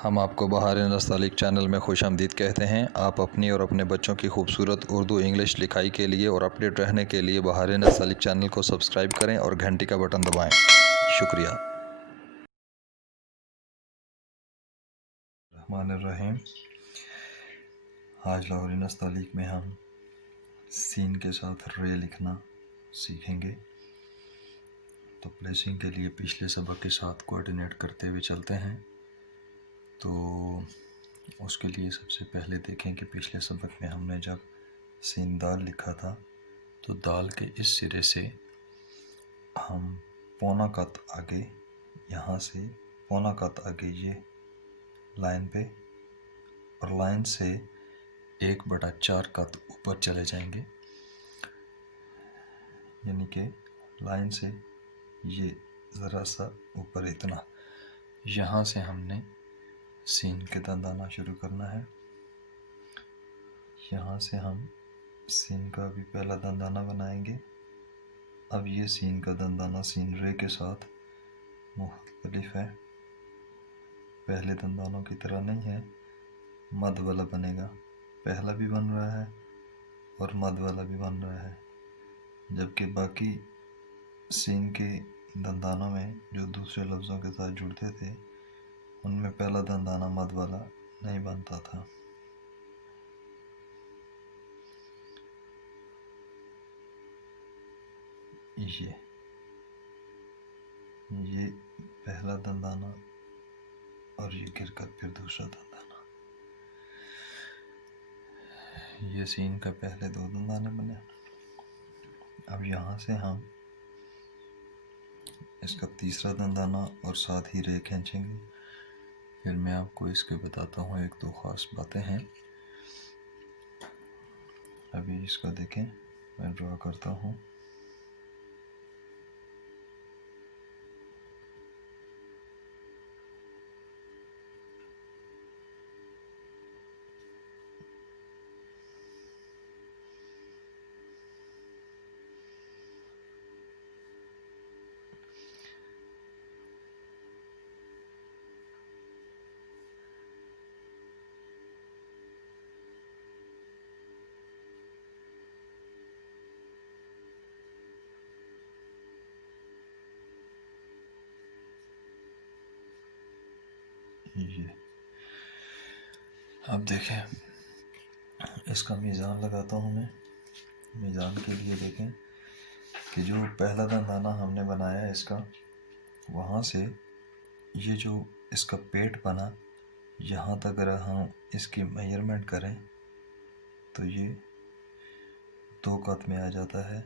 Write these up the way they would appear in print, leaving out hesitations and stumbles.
हम आपको बहार नस्तालिक चैनल में खुशामदीद कहते हैं। आप अपनी और अपने बच्चों की खूबसूरत उर्दू इंग्लिश लिखाई के लिए और अपडेट रहने के लिए बहार नस्तालिक चैनल को सब्सक्राइब करें और घंटी का बटन दबाएं। शुक्रिया। रहमानिर्रहीम। आज लाहौरी नस्तालिक में हम सीन के साथ रे लिखना सीखेंगे। तो प्लेसिंग के लिए पिछले सबक के साथ कोऑर्डिनेट करते हुए चलते हैं। तो उसके लिए सबसे पहले देखें कि पिछले सबक में हमने जब सीन दाल लिखा था तो दाल के इस सिरे से हम पौना कत आगे, यहाँ से पौना कत आगे ये लाइन पे, और लाइन से 1/4 कत ऊपर चले जाएंगे। यानी कि लाइन से ये ज़रा सा ऊपर इतना, यहाँ से हमने सीन के दंदाना शुरू करना है। यहाँ से हम सीन का भी पहला दंदाना बनाएंगे। अब ये सीन का दंदाना सीन रे के साथ मुख्तलिफ है, पहले दंदानों की तरह नहीं है। मद वाला बनेगा, पहला भी बन रहा है और मद वाला भी बन रहा है, जबकि बाकी सीन के दंदानों में जो दूसरे लफ्ज़ों के साथ जुड़ते थे उनमें पहला दंदाना मद वाला नहीं बनता था। ये पहला दंदाना और ये गिरकर फिर दूसरा दंदाना। ये सीन का पहले 2 दंदाने बने। अब यहाँ से हम इसका तीसरा दंदाना और साथ ही रे खींचेंगे। फिर मैं आपको इसके बताता हूँ 1-2 ख़ास बातें हैं। अभी इसको देखें, मैं ड्रा करता हूँ। ये अब देखें, इसका मीज़ान लगाता हूँ मैं। मीज़ान के लिए देखें कि जो पहला दंदाना हमने बनाया है इसका, वहाँ से ये जो इसका पेट बना, यहाँ तक अगर हम इसकी मेजरमेंट करें तो ये 2 कत में आ जाता है,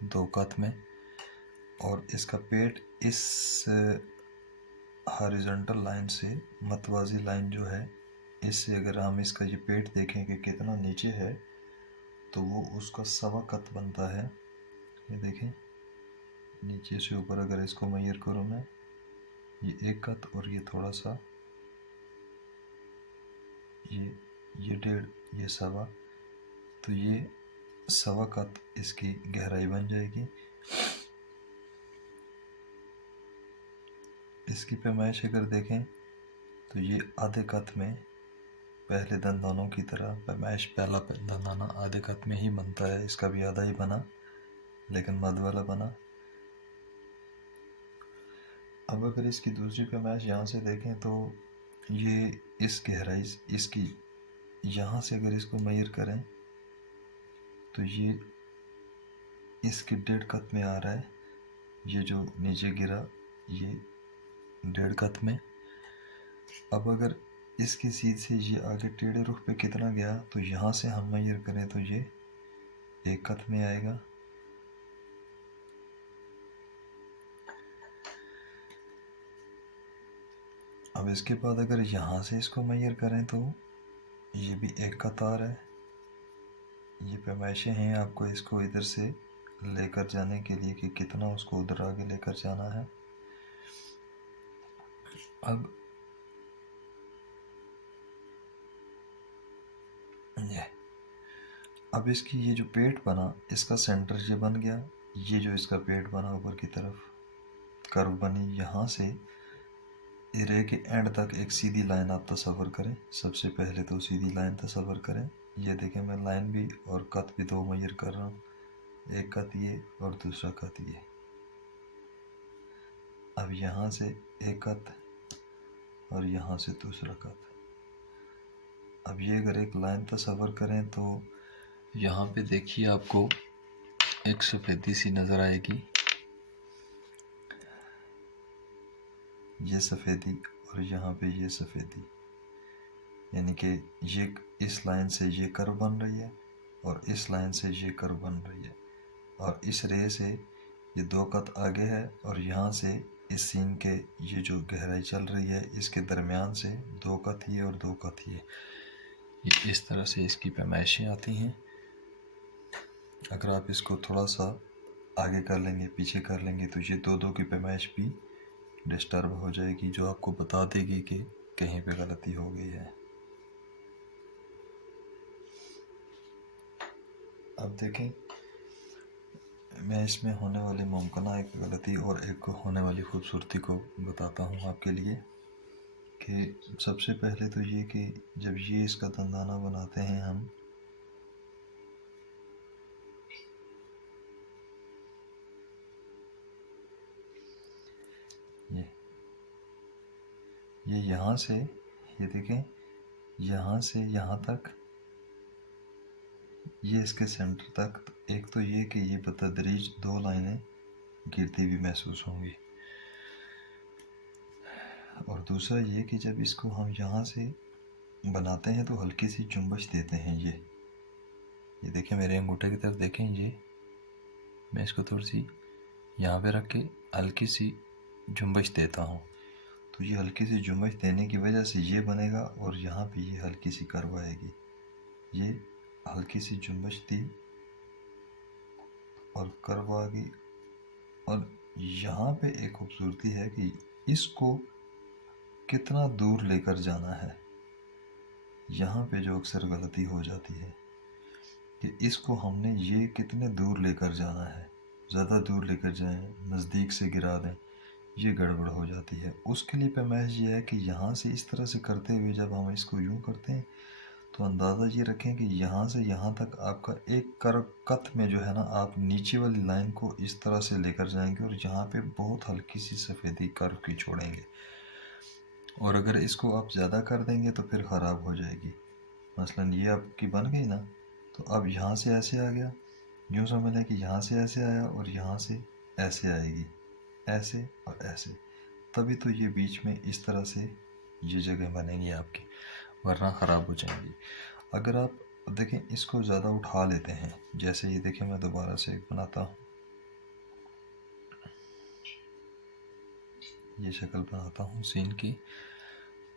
2 कत में। और इसका पेट इस हॉरिजॉन्टल लाइन से, मतवाज़ी लाइन जो है, इससे अगर हम इसका ये पेट देखें कि कितना नीचे है तो वो उसका 1.25 कत बनता है। ये देखें, नीचे से ऊपर अगर इसको मेजर करूँ मैं, ये 1 कत और ये थोड़ा सा, ये 1.5, ये 1.25, तो ये 1.25 कत इसकी गहराई बन जाएगी। इसकी पैमाइश अगर देखें तो ये आधे कत में, पहले दंदानों की तरह पैमाइश पहला दंदाना आधे कत में ही बनता है। इसका भी आधा ही बना, लेकिन मद वाला बना। अब अगर इसकी दूसरी पैमाइश यहाँ से देखें तो ये इस गहराई इसकी, यहाँ से अगर इसको मेजर करें तो ये इसके 1.5 कत में आ रहा है। ये जो नीचे गिरा ये 1.5 कत में। अब अगर इसकी सीध से ये आगे टेढ़े रुख पे कितना गया, तो यहाँ से हम मेजर करें तो ये 1 कत में आएगा। अब इसके बाद अगर यहाँ से इसको मेजर करें तो ये भी 1 कत आ रहा है। ये पैमाइशें हैं आपको इसको इधर से लेकर जाने के लिए कि कितना उसको उधर आगे लेकर जाना है। अब इसकी ये जो पेट बना, इसका सेंटर ये बन गया। ये जो इसका पेट बना ऊपर की तरफ कर्व बनी, यहाँ से एरे के एंड तक एक सीधी लाइन आप तस्वर करें। सबसे पहले तो सीधी लाइन तस्वर करें। ये देखें, मैं लाइन भी और कत भी दो मेजर कर रहा हूँ, एक कत ये और दूसरा कत ये। अब यहाँ से एक कत और यहाँ से दूसरा कत। अब ये अगर एक लाइन तस्वर करें तो यहाँ पे देखिए आपको एक सफ़ेदी सी नज़र आएगी, ये सफ़ेदी और यहाँ पे ये सफ़ेदी, यानी कि ये इस लाइन से ये कर्व बन रही है और इस लाइन से ये कर्व बन रही है, और इस रे से ये दो कत आगे है और यहाँ से इस सीन के ये जो गहराई चल रही है इसके दरमियान से दो कत ये और दो कत ये इस तरह से इसकी पैमाइशें आती हैं। अगर आप इसको थोड़ा सा आगे कर लेंगे, पीछे कर लेंगे, तो ये दो दो की पैमाइश भी डिस्टर्ब हो जाएगी, जो आपको बता देगी कि कहीं पे गलती हो गई है। अब देखें, मैं इसमें होने वाली मुमकिन एक गलती और एक होने वाली खूबसूरती को बताता हूँ आपके लिए। कि सबसे पहले तो ये कि जब ये इसका दंदाना बनाते हैं हम, ये यहाँ से, ये देखें, यहाँ से यहाँ तक, ये इसके सेंटर तक, एक तो ये कि ये बतदरीज दो लाइनें गिरती भी महसूस होंगी, और दूसरा ये कि जब इसको हम यहाँ से बनाते हैं तो हल्की सी जुम्बश देते हैं। ये देखें, मेरे अंगूठे की तरफ देखें, ये मैं इसको थोड़ी सी यहाँ पे रख के हल्की सी जुम्बश देता हूँ, तो ये हल्की सी जुम्बश देने की वजह से ये बनेगा और यहाँ पे ये हल्की सी कर्व आएगी। ये हल्की सी जुम्बश दी और कर्व आ गई। और यहाँ पे एक खूबसूरती है कि इसको कितना दूर लेकर जाना है। यहाँ पे जो अक्सर गलती हो जाती है कि इसको हमने ये कितने दूर लेकर जाना है, ज़्यादा दूर लेकर जाएं, नज़दीक से गिरा दें, ये गड़बड़ हो जाती है। उसके लिए पैमाइश ये है कि यहाँ से इस तरह से करते हुए जब हम इसको यूँ करते हैं तो अंदाज़ा ये रखें कि यहाँ से यहाँ तक आपका एक कत में जो है ना, आप नीचे वाली लाइन को इस तरह से लेकर जाएंगे और यहाँ पे बहुत हल्की सी सफ़ेदी कर्व की छोड़ेंगे। और अगर इसको आप ज़्यादा कर देंगे तो फिर ख़राब हो जाएगी। मसलन ये आपकी बन गई ना, तो अब यहाँ से ऐसे आ गया, यूँ समझ लें कि यहाँ से ऐसे आया और यहाँ से ऐसे आएगी, ऐसे और ऐसे, तभी तो ये बीच में इस तरह से ये जगह बनेंगी आपकी, वरना ख़राब हो जाएंगी। अगर आप देखें इसको ज़्यादा उठा लेते हैं, जैसे ये देखें, मैं दोबारा से एक बनाता हूँ, ये शक्ल बनाता हूँ सीन की।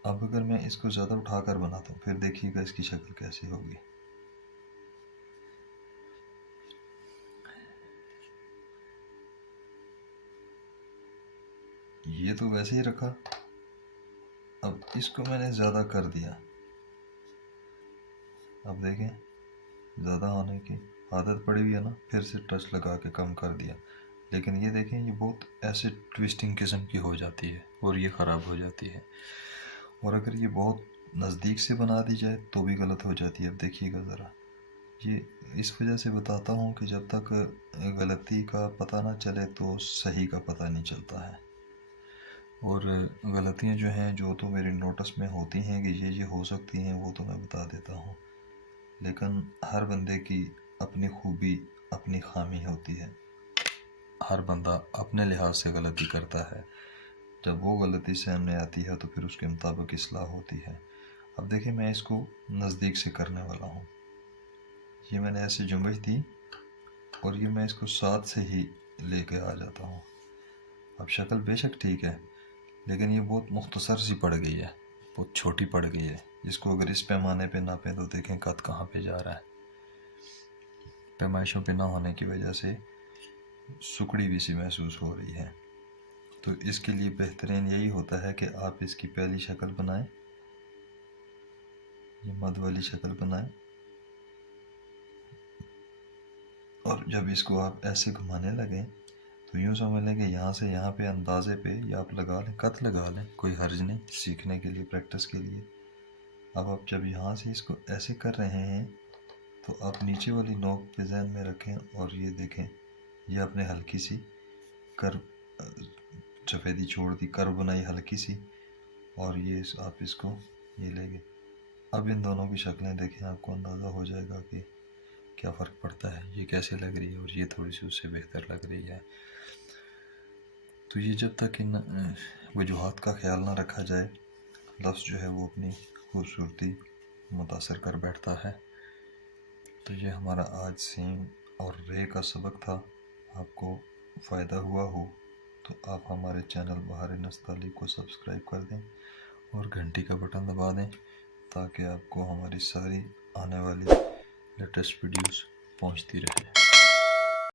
अब अगर मैं इसको ज़्यादा उठाकर बनाता हूँ, फिर देखिएगा इसकी शक्ल कैसी होगी। ये तो वैसे ही रखा, अब इसको मैंने ज़्यादा कर दिया। अब देखें, ज़्यादा होने की आदत पड़ी हुई है ना, फिर से टच लगा के कम कर दिया, लेकिन ये देखें ये बहुत ऐसे ट्विस्टिंग किस्म की हो जाती है और ये ख़राब हो जाती है। और अगर ये बहुत नज़दीक से बना दी जाए तो भी गलत हो जाती है। अब देखिएगा ज़रा, ये इस वजह से बताता हूँ कि जब तक गलती का पता ना चले तो सही का पता नहीं चलता है। और गलतियाँ जो हैं, जो तो मेरे नोटिस में होती हैं कि ये हो सकती हैं, वो तो मैं बता देता हूँ, लेकिन हर बंदे की अपनी खूबी, अपनी खामी होती है। हर बंदा अपने लिहाज से गलती करता है, जब वो गलती सामने आती है तो फिर उसके मुताबिक इस्लाह होती है। अब देखिए, मैं इसको नज़दीक से करने वाला हूँ। ये मैंने ऐसे जुम्बश दी और ये मैं इसको साथ से ही लेके आ जाता हूँ। अब शक्ल बेशक ठीक है, लेकिन ये बहुत मुख्तसर सी पड़ गई है, बहुत छोटी पड़ गई है। इसको अगर इस पैमाने पे नापें तो देखें कद कहाँ पे जा रहा है। पैमाइशों पे ना होने की वजह से सुकड़ी भी सी महसूस हो रही है। तो इसके लिए बेहतरीन यही होता है कि आप इसकी पहली शक्ल बनाएं, ये मद वाली शक्ल बनाएं, और जब इसको आप ऐसे घुमाने लगें तो यूँ समझ लें कि यहाँ से यहाँ पे अंदाजे पे या आप लगा लें, कत लगा लें, कोई हर्ज नहीं, सीखने के लिए, प्रैक्टिस के लिए। अब आप जब यहाँ से इसको ऐसे कर रहे हैं तो आप नीचे वाली नोक पे ध्यान में रखें और ये देखें, ये आपने हल्की सी कर सफ़ेदी छोड़ दी, कर बनाई हल्की सी, और ये आप इसको ये लेंगे। अब इन दोनों की शक्लें देखें, आपको अंदाज़ा हो जाएगा कि क्या फ़र्क पड़ता है, ये कैसे लग रही है और ये थोड़ी सी उससे बेहतर लग रही है। तो ये जब तक इन वजूहात का ख्याल ना रखा जाए, लफ्ज़ जो है वो अपनी खूबसूरती मुतासर कर बैठता है। तो ये हमारा आज सीन और रे का सबक था। आपको फ़ायदा हुआ हो तो आप हमारे चैनल बहार नस्ताली को सब्सक्राइब कर दें और घंटी का बटन दबा दें, ताकि आपको हमारी सारी आने वाली लेटेस्ट वीडियोस पहुंचती रहे।